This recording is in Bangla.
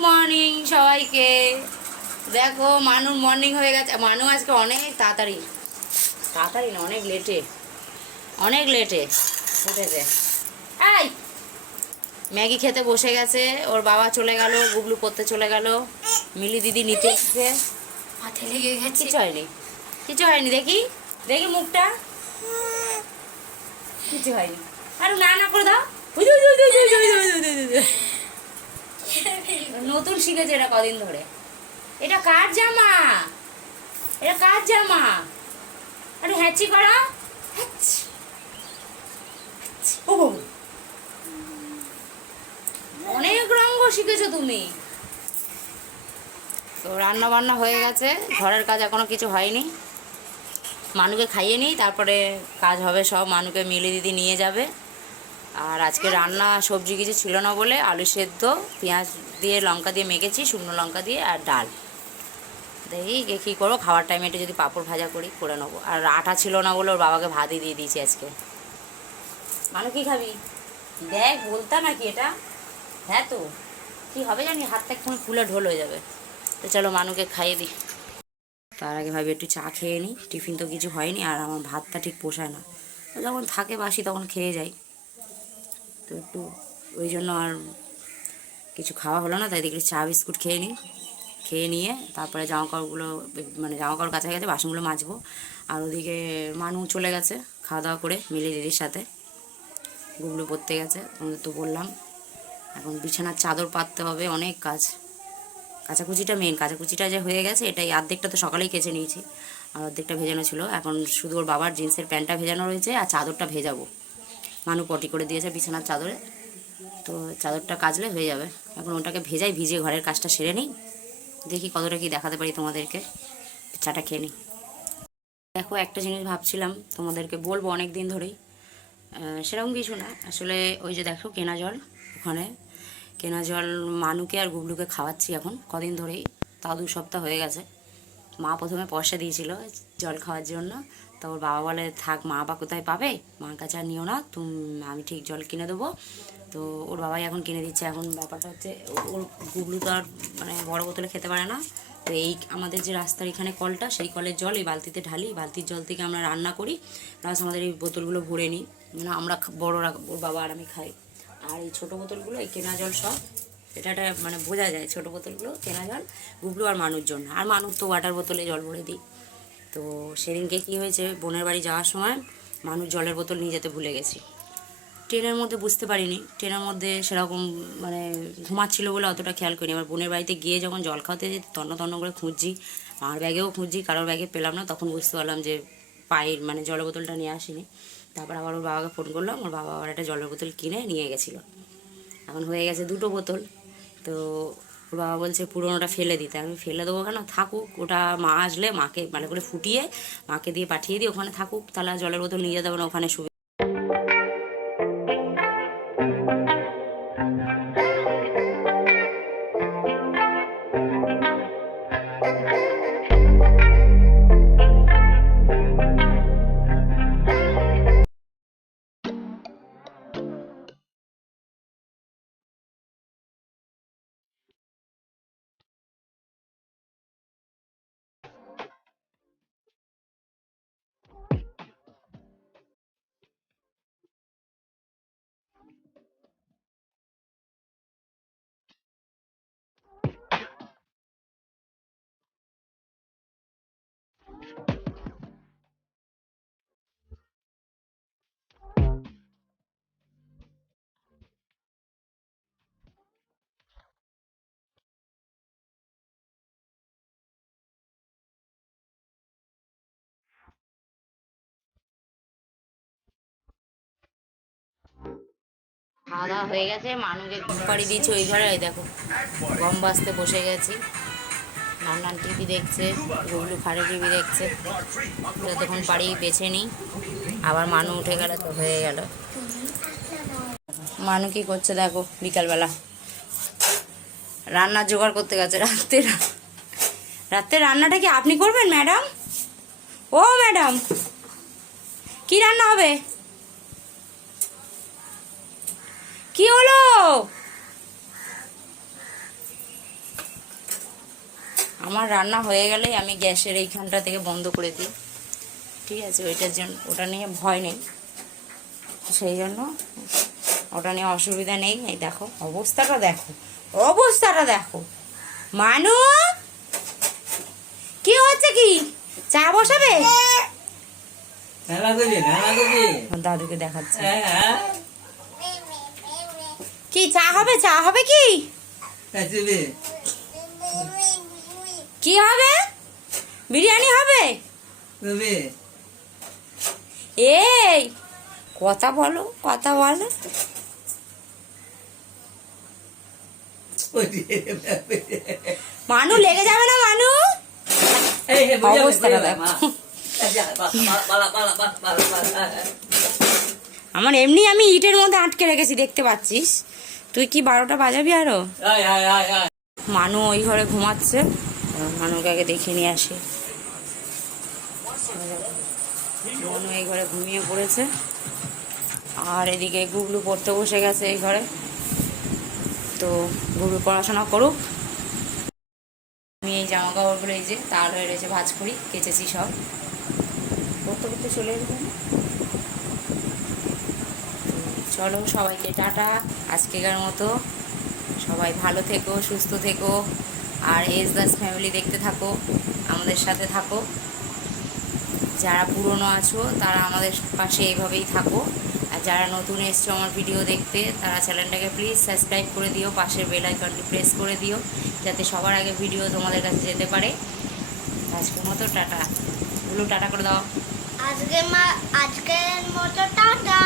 মর্নিং সবাইকে। দেখো মানুর মর্নিং হয়ে গেছে। মানু আজকে অনেক তাড়াতাড়ি। তাড়াতাড়ি না অনেক লেটে অনেক লেটে উঠেছে। এই! ম্যাগি খেতে বসে গেছে। ওর বাবা চলে গেল গুবলু পড়তে চলে গেল। মিলি দিদি নিতে এসছে। মাথায় লেগে গেছে। কিছু হয়নি। কিছু হয়নি দেখি। দেখি মুখটা। কিছু হয়নি। আরে না না করে দাও। নতুন শিখেছে এটা কদিন ধরে। এটা কার জামা? এটা কার জামা? আরে হ্যাচি করা। ও। অনেক রঙ্গ শিখেছো তুমি। তো রান্না বান্না হয়ে গেছে। ঘরের কাজ এখনও কিছু হয়নি। মানুকে খাইয়ে নিই, তারপরে কাজ হবে সব। মানুকে মিলে দিদি নিয়ে যাবে। আর আজকে রান্না সবজি কিছু ছিল না বলে আলু সেদ্ধ, পেঁয়াজ দিয়ে লঙ্কা দিয়ে মেখেছি, শুকনো লঙ্কা দিয়ে আর ডাল। দেখি কে করব, খাওয়ার টাইমে একটু যদি পাঁপড় ভাজা করি, করে নেব। আর আটা ছিল না বলে ওর বাবাকে ভাতই দিয়ে দিয়েছি আজকে। মানু কি খাবি? দেখ বলতা নাকি এটা? হ্যাঁ তো। কি হবে জানি, হাতটা একটু ফুলে ঢোল হয়ে যাবে। তো চলো মানুকে খাইয়ে দিই। তার আগে ভাবি একটু চা খেয়ে নিই টিফিন তো কিছু হয়নি, আর আমার ভাতটা ঠিক পোষায় না। যখন থাকে বাসি তখন খেয়ে যাই। তো একটু ওই জন্য আর কিছু খাওয়া হলো না, তাই দেখি চা, বিস্কুট খেয়ে নিই। খেয়ে নিয়ে তারপরে জামা কাপড়গুলো মানে জামা কাপড় কাছা গেছে বাসনগুলো মাজবো। আর ওদিকে মানু চলে গেছে, খাওয়া দাওয়া করে মিলে দিদির সাথে। গুগলো পড়তে গেছে, তোমাদের তো বললাম। এখন বিছানার চাদর পাততে হবে, অনেক কাজ। কাচাকুচিটা মেন কাঁচাকুচিটা যে হয়ে গেছে, এটাই অর্ধেকটা তো সকালেই কেচে নিয়েছি। আর অর্ধেকটা ভেজানো ছিল। এখন শুধু ওর বাবার জিন্সের প্যান্টটা ভেজানো রয়েছে, আর চাদরটা ভেজাবো। মানু পটি করে দিয়েছে বিছানার চাদরে। তো চাদরটা কাচলে হয়ে যাবে। এখন ওটাকে ভেজাই ভিজে ঘরের কাজটা সেরে নিই। দেখি কতটা কি দেখাতে পারি তোমাদেরকে। চাটা খেয়ে নিই। দেখো, একটা জিনিস ভাবছিলাম তোমাদেরকে বলব অনেক দিন ধরেই সেরকম কিছু না। আসলে ওই যে দেখো কেনা জল ওখানে। কেনা জল মানুকে আর গুবলুকে খাওয়াচ্ছি এখন কদিন ধরেই। তাও দু সপ্তাহ হয়ে গেছে। মা প্রথমে পয়সা দিয়েছিল জল খাওয়ার জন্য। তো ওর বাবা বলে, থাক, মা বা কোথায় পাবে? মার কাছে আর নিও না, তুমি, আমি ঠিক জল কিনে দেবো। তো ওর বাবাই এখন কিনে দিচ্ছে। এখন ব্যাপারটা হচ্ছে, ওর গুবলু তো আর মানে বড় বোতলে খেতে পারে না। তো এই আমাদের যে রাস্তার এখানে কলটা, সেই কলের জল এই বালতিতে ঢালি। বালতির জল থেকে আমরা রান্না করি। প্লাস আমাদের এই বোতলগুলো ভরে নিই। মানে আমরা বড়রা, ওর বাবা আর আমি খাই। আর এই ছোটো বোতলগুলো, এই কেনা জল সব এটা মানে বোঝা যায়। ছোটো বোতলগুলো, কেনা জল গুবলু আর মানুষ জন্য আর মানুষ তো ওয়াটার বোতলে জল ভরে দিই। তো সেদিনকে কী হয়েছে, বোনের বাড়ি যাওয়ার সময় মানুষ জলের বোতল নিয়ে যেতে ভুলে গেছি। ট্রেনের মধ্যে বুঝতে পারিনি, ট্রেনের মধ্যে সেরকম মানে ঘুমাচ্ছিল বলে অতটা খেয়াল করিনি। আমার বোনের বাড়িতে গিয়ে যখন জল খাওয়াতে যেতে তন্ন তন্ন করে খুঁজছি, আমার ব্যাগেও খুঁজছি, কারোর ব্যাগে পেলাম না, তখন বুঝতে পারলাম যে পায়ের মানে জলের বোতলটা নিয়ে আসিনি। তারপর আবার ওর বাবাকে ফোন করলাম, ওর বাবা আবার একটা জলের বোতল কিনে নিয়ে গেছিল। এখন হয়ে গেছে দুটো বোতল, তো ওর বাবা বলছে, পুরোনোটা ফেলে দিতে। আমি, ফেলে দেবো কেন? থাকুক, ওটা মা আসলে মাকে মানে করে ফুটিয়ে মাকে দিয়ে পাঠিয়ে দিই, ওখানে থাকুক, তাহলে জলের বোতল নিয়ে যেতে হবে না, ওখানে খাওয়া হয়ে গেছে ঘুম পাড়ি দিয়েছে ওই ঘরে দেখো, গম বাজতে বসে গেছি। নানান টিভি দেখছে, গুগলু ফাড়ে টিভি দেখছে। যতক্ষণ পারি বেছে নিই। আবার মানু উঠে গেলে, তো হয়ে গেল। মানু কি করছে দেখো, বিকালবেলা। রান্না জোগাড় করতে গেছে, রাত্রে রাত্রে রান্নাটা কি আপনি করবেন, ম্যাডাম? ও, ম্যাডাম, কি রান্না হবে? কি হলো? আমার রান্না হয়ে গেলেই আমি গ্যাসের এইখানটা থেকে বন্ধ করে দিই। ঠিক আছে ওইটার জন্য ওটা নিয়ে ভয় নেই। সেই জন্য ওটা নিয়ে অসুবিধা নেই। এই দেখো অবস্থাটা দেখো অবস্থাটা দেখো। মানু কি হচ্ছে কি? চা বসাবে? করবি আমার দাদুকে দেখাচ্ছে। হ্যাঁ। কি চা হবে? চা হবে কি? কি হবে? বিরিয়ানি হবে? এই কথা বলো কথা বলো। মানু লেগে যাবে না মানু? এই হে বুঝা অবস্থাটা দেখো। আমার এমনি আমি ইটের মধ্যে আটকে রেখেছি দেখতে পাচ্ছিস? তুই কি বারোটা বাজাবি আরও? মানু ওই ঘরে ঘুমাচ্ছে। মানুকে আগে দেখে নিয়ে আসি। মানু এই ঘরে ঘুমিয়ে পড়েছে। আর এদিকে গুগলু পড়তে বসে গেছে এই ঘরে। তো গুগলু পড়াশোনা করুক। আমি এই জামা কাপড়গুলো এই যে তার হয়ে রয়েছে ভাজ করি কেচেছি সব। পড়তে পড়তে চলে এসে চলো সবাইকে টাটা, আজকেকার মতো। সবাই ভালো থেকো, সুস্থ থেকো, আর এজ দাস ফ্যামিলি দেখতে থাকো, আমাদের সাথে থাকো। যারা পুরনো আছো, তারা আমাদের পাশে এইভাবেই থাকো। আর যারা নতুন এসছো আমার ভিডিও দেখতে, তারা চ্যানেলটাকে প্লিজ সাবস্ক্রাইব করে দিও, পাশের বেল আইকনটি প্রেস করে দিও, যাতে সবার আগে ভিডিও তোমাদের কাছে যেতে পারে। আজকের মতো টাটা। গুলো টাটা করে দাও। আজকে মা আজকের মতো টাটা।